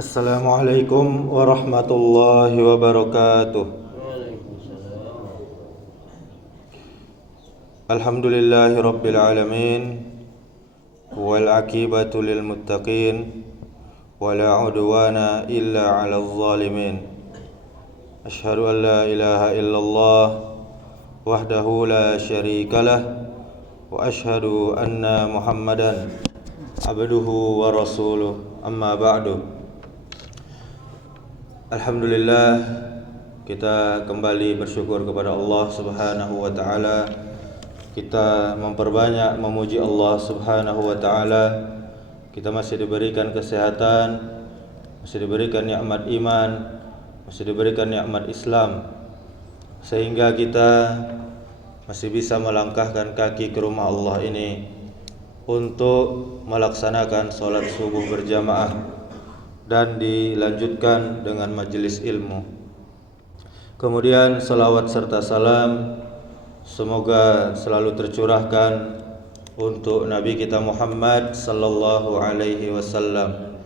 Assalamualaikum warahmatullahi wabarakatuh. Alhamdulillahi rabbil alamin, wal aqibatu lil muttaqin, wala udwana illa 'alal zalimin. Asyhadu an la ilaha illallah wahdahu la syarikalah, wa asyhadu anna Muhammadan abduhu wa rasuluh. Amma ba'du. Alhamdulillah, kita kembali bersyukur kepada Allah Subhanahu wa taala. Kita memperbanyak memuji Allah Subhanahu wa taala. Kita masih diberikan kesehatan, masih diberikan nikmat iman, masih diberikan nikmat Islam, sehingga kita masih bisa melangkahkan kaki ke rumah Allah ini untuk melaksanakan sholat subuh berjamaah dan dilanjutkan dengan majelis ilmu. Kemudian salawat serta salam semoga selalu tercurahkan untuk Nabi kita Muhammad sallallahu alaihi wasallam.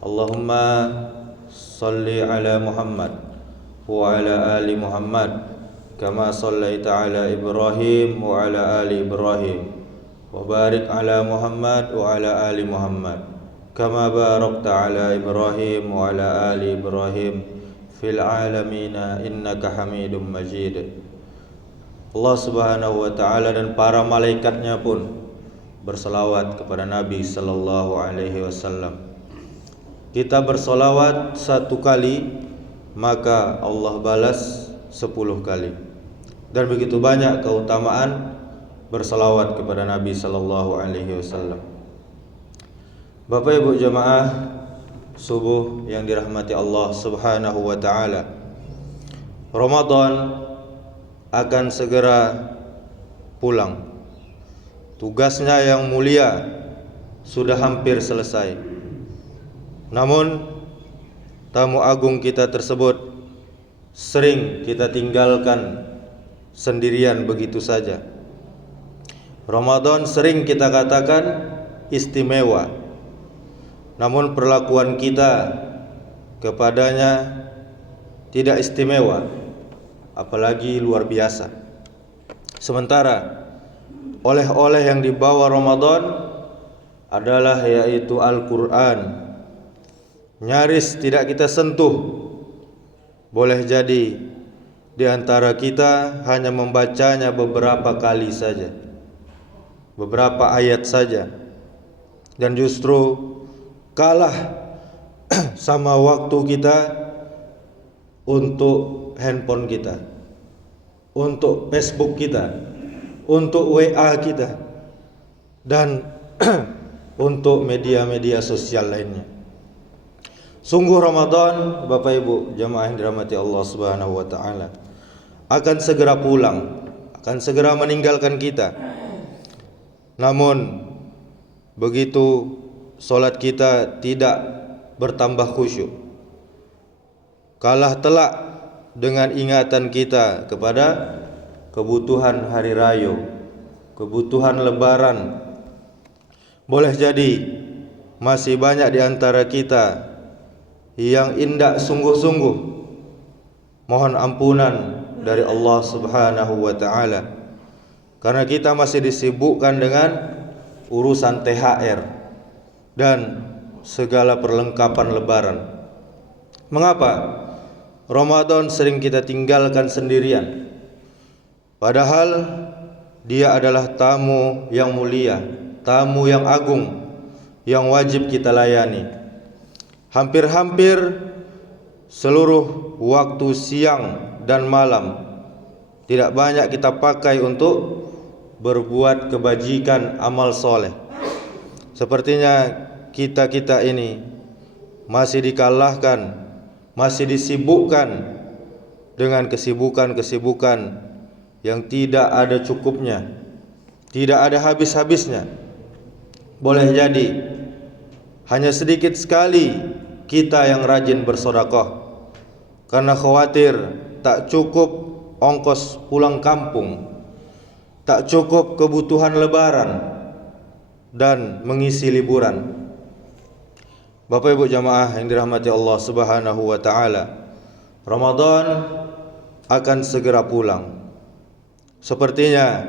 Allahumma salli ala Muhammad wa ala ali Muhammad kama sallaita ala Ibrahim wa ala ali Ibrahim, wa barik ala Muhammad wa ala ali Muhammad kama barakta ala Ibrahim wa ala ali Ibrahim fil alamin innaka Hamidum Majid. Allah Subhanahu wa taala dan para malaikatnya pun berselawat kepada Nabi sallallahu alaihi wasallam. Kita bersolawat 1 kali, maka Allah balas 10 kali. Dan begitu banyak keutamaan berselawat kepada Nabi sallallahu alaihi wasallam. Bapak Ibu jamaah subuh yang dirahmati Allah Subhanahu wa taala, Ramadan akan segera pulang. Tugasnya yang mulia sudah hampir selesai. Namun tamu agung kita tersebut sering kita tinggalkan sendirian begitu saja. Ramadan sering kita katakan istimewa, namun perlakuan kita kepadanya tidak istimewa, apalagi luar biasa. Sementara oleh-oleh yang dibawa Ramadan adalah yaitu Al-Quran, nyaris tidak kita sentuh. Boleh jadi di antara kita hanya membacanya beberapa kali saja, beberapa ayat saja, dan justru kalah sama waktu kita untuk handphone kita, untuk Facebook kita, untuk WA kita, dan untuk media-media sosial lainnya. Sungguh Ramadan, Bapak Ibu jamaah yang dirahmati Allah Subhanahu wa taala, akan segera pulang, akan segera meninggalkan kita. Namun begitu solat kita tidak bertambah khusyuk, kalah telak dengan ingatan kita kepada kebutuhan hari raya, kebutuhan lebaran. Boleh jadi masih banyak di antara kita yang indak sungguh-sungguh mohon ampunan dari Allah Subhanahu wa taala, karena kita masih disibukkan dengan urusan THR dan segala perlengkapan lebaran. Mengapa Ramadan sering kita tinggalkan sendirian, padahal dia adalah tamu yang mulia, tamu yang agung, yang wajib kita layani. Hampir-hampir seluruh waktu siang dan malam tidak banyak kita pakai untuk berbuat kebajikan amal soleh. Sepertinya kita ini masih dikalahkan, masih disibukkan dengan kesibukan-kesibukan yang tidak ada cukupnya, tidak ada habis-habisnya. Boleh jadi hanya sedikit sekali kita yang rajin bersedekah karena khawatir tak cukup ongkos pulang kampung, tak cukup kebutuhan lebaran dan mengisi liburan. Bapak Ibu jamaah yang dirahmati Allah Subhanahu wa taala, Ramadan akan segera pulang. Sepertinya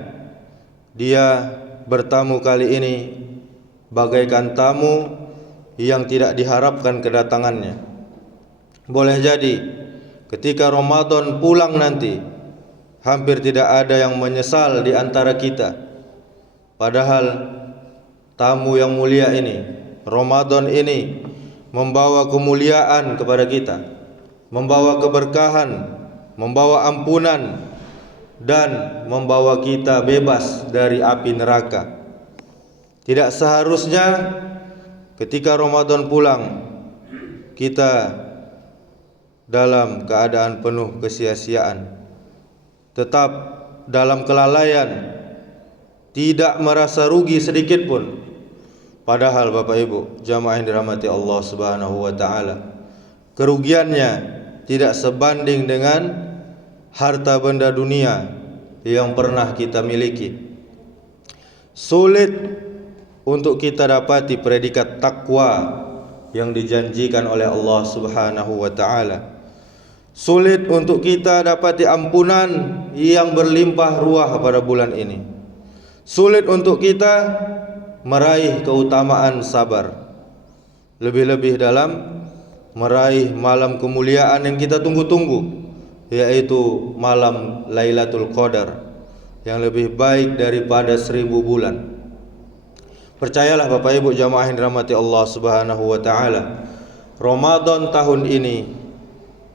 dia bertamu kali ini bagaikan tamu yang tidak diharapkan kedatangannya. Boleh jadi ketika Ramadan pulang nanti, hampir tidak ada yang menyesal di antara kita. Padahal tamu yang mulia ini, Ramadan ini, membawa kemuliaan kepada kita, membawa keberkahan, membawa ampunan, dan membawa kita bebas dari api neraka. Tidak seharusnya ketika Ramadan pulang kita dalam keadaan penuh kesia-siaan, tetap dalam kelalaian, tidak merasa rugi sedikit pun. Padahal Bapak Ibu jamaah yang dirahmati Allah Subhanahu wa taala, kerugiannya tidak sebanding dengan harta benda dunia yang pernah kita miliki. Sulit untuk kita dapati predikat takwa yang dijanjikan oleh Allah Subhanahu wa taala. Sulit untuk kita dapati ampunan yang berlimpah ruah pada bulan ini. Sulit untuk kita meraih keutamaan sabar, lebih-lebih dalam meraih malam kemuliaan yang kita tunggu-tunggu, yaitu malam Lailatul Qadar, yang lebih baik daripada 1000 bulan. Percayalah Bapak Ibu jamaah yang dirahmati Allah Subhanahu wa taala, Ramadan tahun ini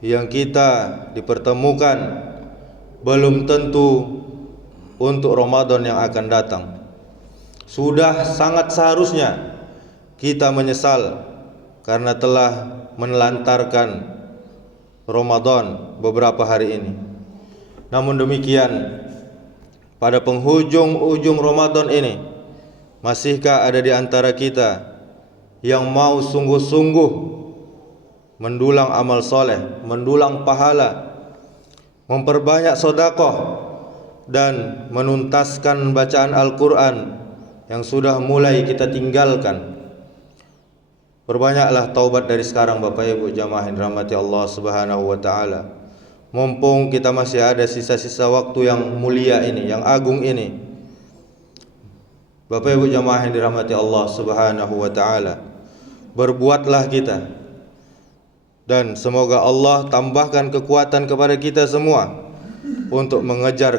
yang kita dipertemukan belum tentu untuk Ramadan yang akan datang. Sudah sangat seharusnya kita menyesal karena telah menelantarkan Ramadan beberapa hari ini. Namun demikian, pada penghujung Ramadan ini, masihkah ada di antara kita yang mau sungguh-sungguh mendulang amal soleh, mendulang pahala, memperbanyak sedekah, dan menuntaskan bacaan Al-Quran yang sudah mulai kita tinggalkan? Perbanyaklah taubat dari sekarang Bapak Ibu jamaah yang dirahmati Allah Subhanahu wa taala. Mumpung kita masih ada sisa-sisa waktu yang mulia ini, yang agung ini. Bapak Ibu jamaah yang dirahmati Allah Subhanahu wa taala, berbuatlah kita, dan semoga Allah tambahkan kekuatan kepada kita semua untuk mengejar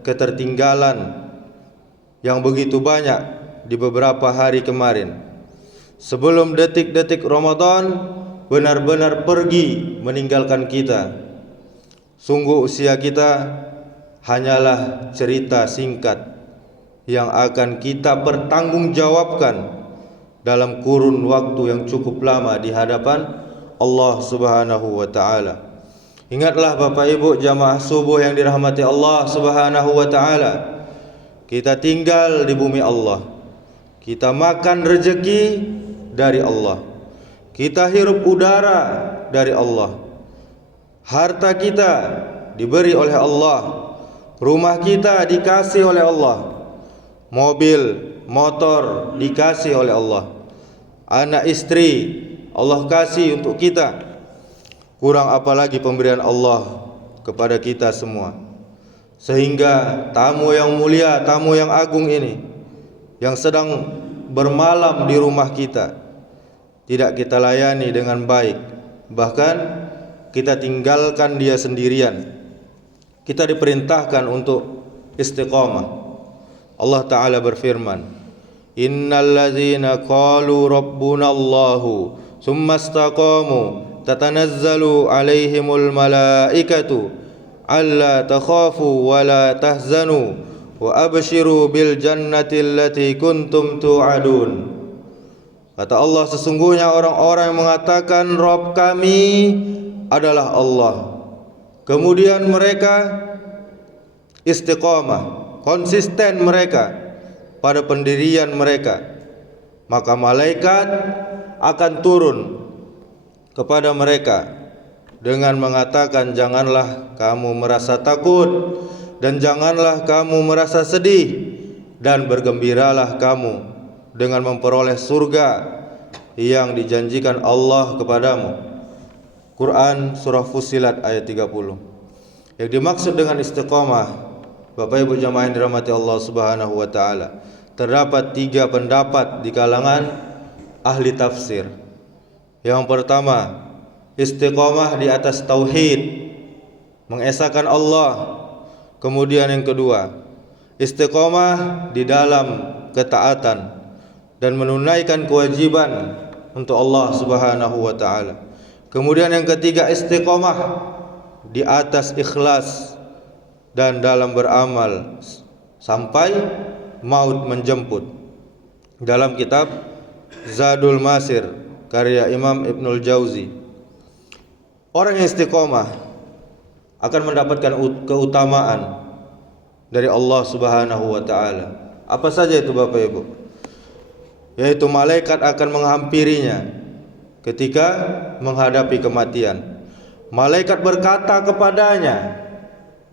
ketertinggalan yang begitu banyak di beberapa hari kemarin, sebelum detik-detik Ramadan benar-benar pergi meninggalkan kita. Sungguh usia kita hanyalah cerita singkat yang akan kita pertanggungjawabkan dalam kurun waktu yang cukup lama di hadapan Allah Subhanahu wa taala. Ingatlah Bapak Ibu jamaah subuh yang dirahmati Allah Subhanahu wa taala, kita tinggal di bumi Allah, kita makan rezeki dari Allah, kita hirup udara dari Allah, harta kita diberi oleh Allah, rumah kita dikasih oleh Allah, mobil, motor dikasih oleh Allah, anak istri Allah kasih untuk kita. Kurang apalagi pemberian Allah kepada kita semua. Sehingga tamu yang mulia, tamu yang agung ini, yang sedang bermalam di rumah kita, tidak kita layani dengan baik, bahkan kita tinggalkan dia sendirian. Kita diperintahkan untuk istiqamah. Allah Ta'ala berfirman, Innal ladzina qalu rabbuna Allahu summa istaqamu tatanazzalu alaihimul malaikatu alla takhafu wa la tahzanu wa abshiru bil jannati allati kuntum tu'adun. Kata Allah, sesungguhnya orang-orang yang mengatakan Rabb kami adalah Allah, kemudian mereka istiqamah, konsisten mereka pada pendirian mereka, maka malaikat akan turun kepada mereka dengan mengatakan, janganlah kamu merasa takut dan janganlah kamu merasa sedih, dan bergembiralah kamu dengan memperoleh surga yang dijanjikan Allah kepadamu. Quran surah Fussilat ayat 30. Yang dimaksud dengan istiqamah, Bapak Ibu jamaah yang dirahmati Allah Subhanahu wa taala, terdapat 3 pendapat di kalangan ahli tafsir. Yang pertama, istiqamah di atas tauhid, mengesahkan Allah. Kemudian yang kedua, istiqamah di dalam ketaatan dan menunaikan kewajiban untuk Allah Subhanahu wa taala. Kemudian yang ketiga, istiqamah di atas ikhlas dan dalam beramal sampai maut menjemput. Dalam kitab Zadul Masir karya Imam Ibnul Jauzi, orang yang istiqamah akan mendapatkan keutamaan dari Allah Subhanahu wa taala. Apa saja itu Bapak Ibu? Yaitu malaikat akan menghampirinya ketika menghadapi kematian. Malaikat berkata kepadanya,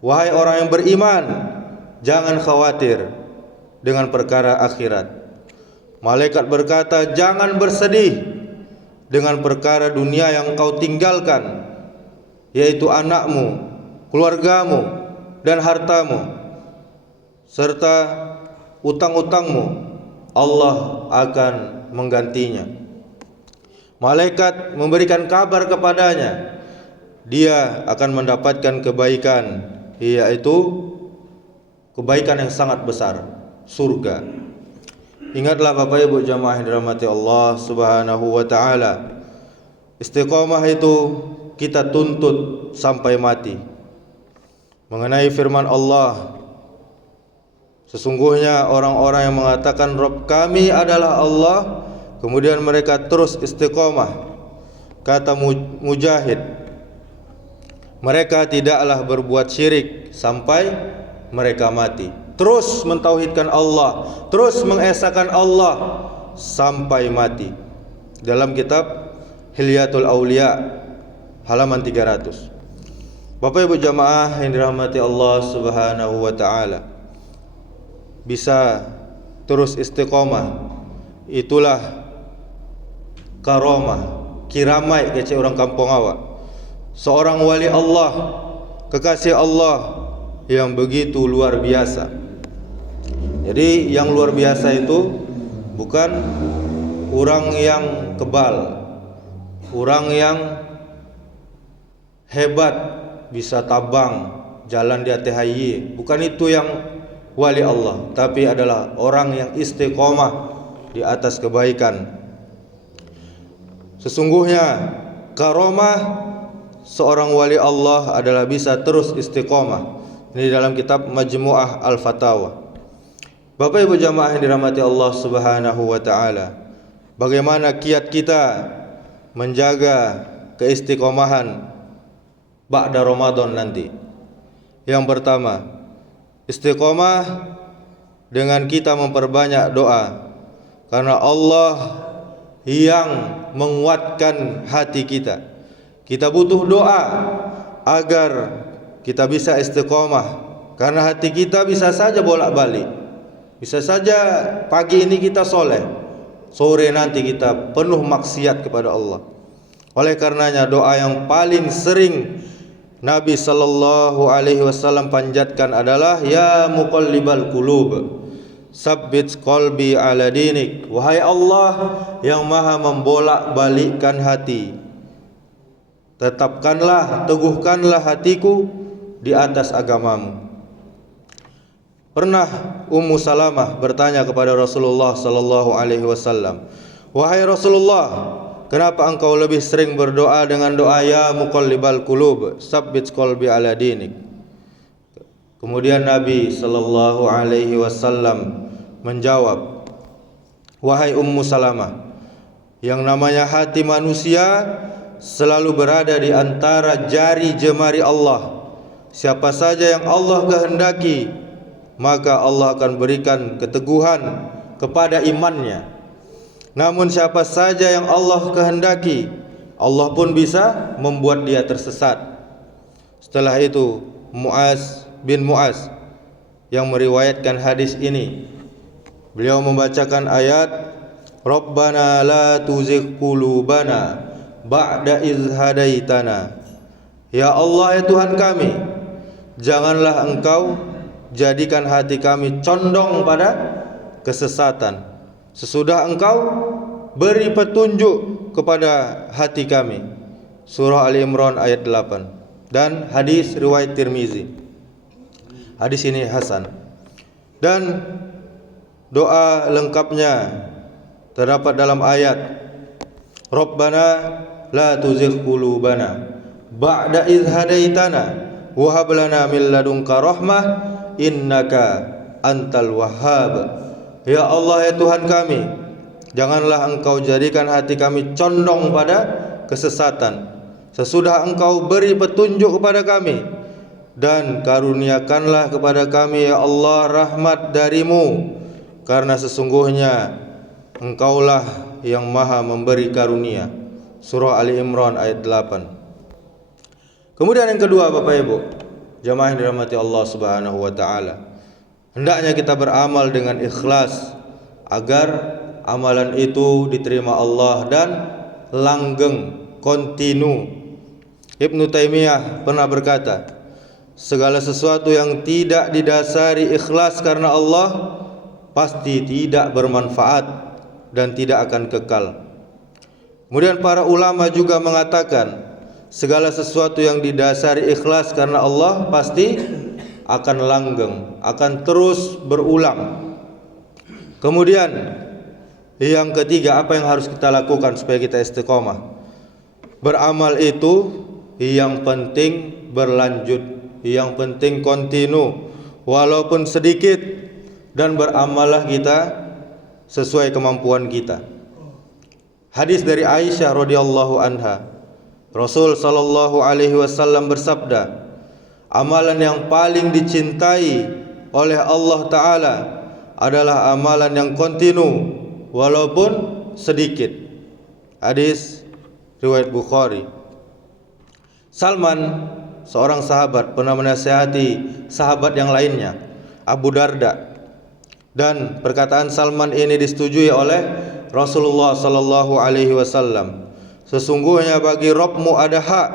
"Wahai orang yang beriman, jangan khawatir dengan perkara akhirat." Malaikat berkata, "Jangan bersedih dengan perkara dunia yang kau tinggalkan, yaitu anakmu, keluargamu, dan hartamu, serta utang-utangmu. Allah akan menggantinya." Malaikat memberikan kabar kepadanya, dia akan mendapatkan kebaikan, yaitu kebaikan yang sangat besar, surga. Ingatlah Bapak Ibu jamaah yang dirahmati Allah Subhanahu wa taala, istiqamah itu kita tuntut sampai mati. Mengenai firman Allah, sesungguhnya orang-orang yang mengatakan Rabb kami adalah Allah, kemudian mereka terus istiqamah. Kata Mujahid, mereka tidaklah berbuat syirik sampai mereka mati. Terus mentauhidkan Allah, terus mengesahkan Allah sampai mati. Dalam kitab Hilyatul Aulia halaman 300. Bapak Ibu jamaah yang dirahmati Allah Subhanahu wa taala, bisa terus istiqamah, itulah karamah, kiramai kece orang kampung awak. Seorang wali Allah, kekasih Allah yang begitu luar biasa. Jadi yang luar biasa itu bukan orang yang kebal, orang yang hebat, bisa tabang, jalan di atas hayy. Bukan itu yang wali Allah, tapi adalah orang yang istiqomah di atas kebaikan. Sesungguhnya karamah seorang wali Allah adalah bisa terus istiqomah. Ini dalam kitab Majmu'ah Al-Fatawa. Bapak Ibu jamaah yang dirahmati Allah Subhanahu wa taala, bagaimana kiat kita menjaga keistiqomahan ba'da Ramadan nanti? Yang pertama, istiqomah dengan kita memperbanyak doa, karena Allah yang menguatkan hati kita. Kita butuh doa agar kita bisa istiqomah, karena hati kita bisa saja bolak-balik. Bisa saja pagi ini kita soleh, sore nanti kita penuh maksiat kepada Allah. Oleh karenanya doa yang paling sering Nabi sallallahu alaihi wasallam panjatkan adalah ya muqallibal qulub, sabbit qalbi ala dinik. Wahai Allah yang maha membolak-balikkan hati, tetapkanlah, teguhkanlah hatiku di atas agamamu. Pernah Ummu Salamah bertanya kepada Rasulullah sallallahu alaihi wasallam, "Wahai Rasulullah, kenapa engkau lebih sering berdoa dengan doa ya muqallibal qulub, sabbit qalbi ala dinik?" Kemudian Nabi sallallahu alaihi wasallam menjawab, "Wahai Ummu Salamah, yang namanya hati manusia selalu berada di antara jari jemari Allah. Siapa saja yang Allah kehendaki, maka Allah akan berikan keteguhan kepada imannya. Namun siapa saja yang Allah kehendaki, Allah pun bisa membuat dia tersesat." Setelah itu Mu'az bin Mu'az yang meriwayatkan hadis ini, beliau membacakan ayat Rabbana la tuzigh qulubana ba'da idh hadaitana. Ya Allah, ya Tuhan kami, janganlah Engkau jadikan hati kami condong pada kesesatan sesudah Engkau beri petunjuk kepada hati kami. Surah Ali Imran ayat 8. Dan hadis riwayat Tirmizi. Hadis ini hasan. Dan doa lengkapnya terdapat dalam ayat Rabbana la tuzigh qulubana ba'da idh hadaitana wa hab lana min ladunka rahmah innaka antal wahhab. Ya Allah, ya Tuhan kami, janganlah Engkau jadikan hati kami condong pada kesesatan sesudah Engkau beri petunjuk kepada kami, dan karuniakanlah kepada kami ya Allah rahmat darimu, karena sesungguhnya Engkaulah yang maha memberi karunia. Surah Ali Imran ayat 8. Kemudian yang kedua, Bapak Ibu jamaah yang dirahmati Allah Subhanahu wa taala, hendaknya kita beramal dengan ikhlas agar amalan itu diterima Allah dan langgeng, kontinu. Ibnu Taimiyah pernah berkata, segala sesuatu yang tidak didasari ikhlas karena Allah pasti tidak bermanfaat dan tidak akan kekal. Kemudian para ulama juga mengatakan, segala sesuatu yang didasari ikhlas karena Allah pasti akan langgeng, akan terus berulang. Kemudian yang ketiga, apa yang harus kita lakukan supaya kita istiqomah? Beramal itu yang penting berlanjut, yang penting kontinu, walaupun sedikit, dan beramallah kita sesuai kemampuan kita. Hadis dari Aisyah radhiyallahu anha, Rasul sallallahu alaihi wasallam bersabda, amalan yang paling dicintai oleh Allah Ta'ala adalah amalan yang kontinu walaupun sedikit. Hadis riwayat Bukhari. Salman, seorang sahabat, pernah menasihati sahabat yang lainnya, Abu Darda. Dan perkataan Salman ini disetujui oleh Rasulullah sallallahu alaihi wasallam. Sesungguhnya bagi Rabbmu ada hak,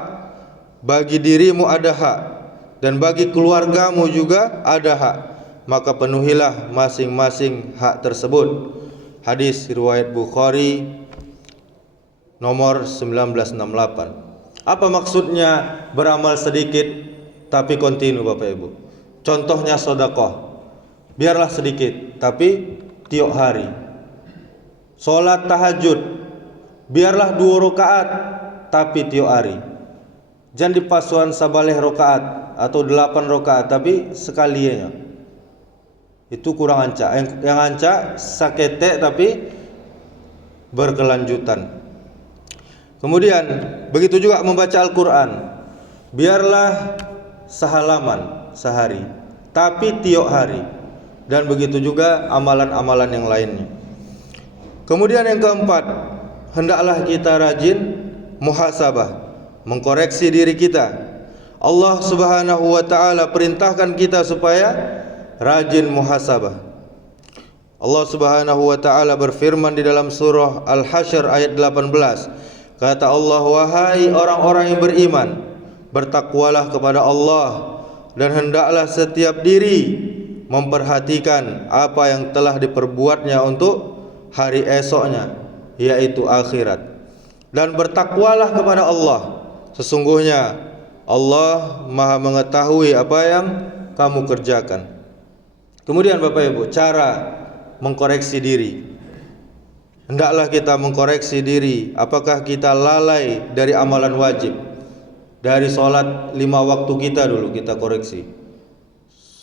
bagi dirimu ada hak, dan bagi keluargamu juga ada hak, maka penuhilah masing-masing hak tersebut. Hadis riwayat Bukhari nomor 1968. Apa maksudnya beramal sedikit tapi kontinu, Bapak Ibu? Contohnya sedekah. Biarlah sedikit tapi tiap hari. Salat tahajud, biarlah 2 rakaat tapi tiap hari. Jangan dipasuan sabaleh rakaat atau 8 rakaat tapi sekalinya. Itu kurang ancak. Yang ancak sakete tapi berkelanjutan. Kemudian begitu juga membaca Al-Quran, biarlah sehalaman sehari tapi tiap hari. Dan begitu juga amalan-amalan yang lainnya. Kemudian yang keempat, hendaklah kita rajin muhasabah, mengkoreksi diri kita. Allah Subhanahu wa taala perintahkan kita supaya rajin muhasabah. Allah Subhanahu wa taala berfirman di dalam surah Al-Hasyr ayat 18. Kata Allah, wahai orang-orang yang beriman, bertakwalah kepada Allah dan hendaklah setiap diri memperhatikan apa yang telah diperbuatnya untuk hari esoknya, yaitu akhirat. Dan bertakwalah kepada Allah, sesungguhnya Allah maha mengetahui apa yang kamu kerjakan. Kemudian Bapak Ibu, cara mengkoreksi diri. Hendaklah kita mengkoreksi diri, apakah kita lalai dari amalan wajib. Dari sholat 5 waktu kita dulu kita koreksi.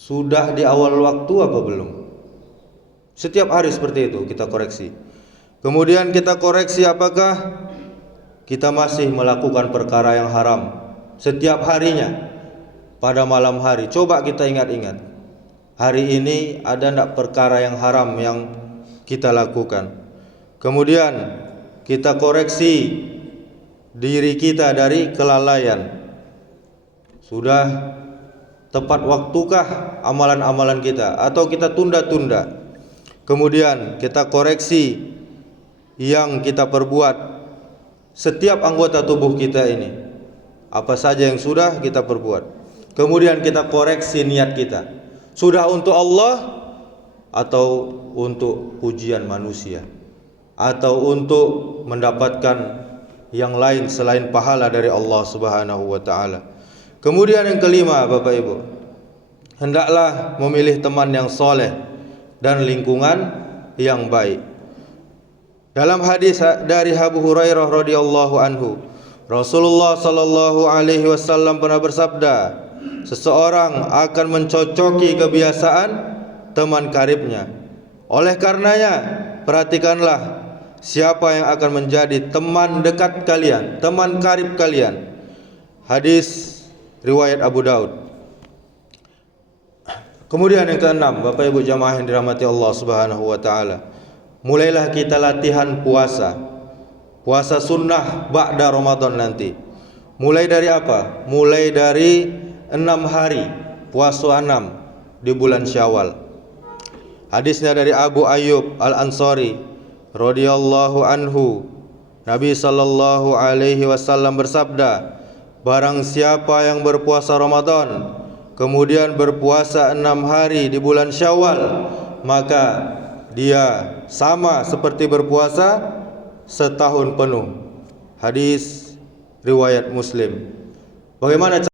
Sudah di awal waktu apa belum? Setiap hari seperti itu kita koreksi. Kemudian kita koreksi apakah kita masih melakukan perkara yang haram setiap harinya pada malam hari. Coba kita ingat-ingat, hari ini ada enggak perkara yang haram yang kita lakukan. Kemudian kita koreksi diri kita dari kelalaian. Sudah tepat waktukah amalan-amalan kita atau kita tunda-tunda? Kemudian kita koreksi yang kita perbuat, setiap anggota tubuh kita ini, apa saja yang sudah kita perbuat, kemudian kita koreksi niat kita, sudah untuk Allah atau untuk pujian manusia, atau untuk mendapatkan yang lain selain pahala dari Allah Subhanahu wa taala. Kemudian yang kelima, Bapak Ibu, hendaklah memilih teman yang soleh dan lingkungan yang baik. Dalam hadis dari Abu Hurairah radhiyallahu anhu, Rasulullah sallallahu alaihi wasallam pernah bersabda, seseorang akan mencocoki kebiasaan teman karibnya. Oleh karenanya, perhatikanlah siapa yang akan menjadi teman dekat kalian, teman karib kalian. Hadis riwayat Abu Daud. Kemudian yang keenam, Bapak Ibu jamaah yang dirahmati Allah Subhanahu wa taala, mulailah kita latihan puasa. Puasa sunnah ba'da Ramadan nanti. Mulai dari apa? Mulai dari 6 hari puasa 6 di bulan Syawal. Hadisnya dari Abu Ayyub Al-Ansari radhiyallahu anhu, Nabi sallallahu alaihi wasallam bersabda, barang siapa yang berpuasa Ramadan kemudian berpuasa 6 hari di bulan Syawal, maka dia sama seperti berpuasa setahun penuh. Hadis riwayat Muslim. Bagaimana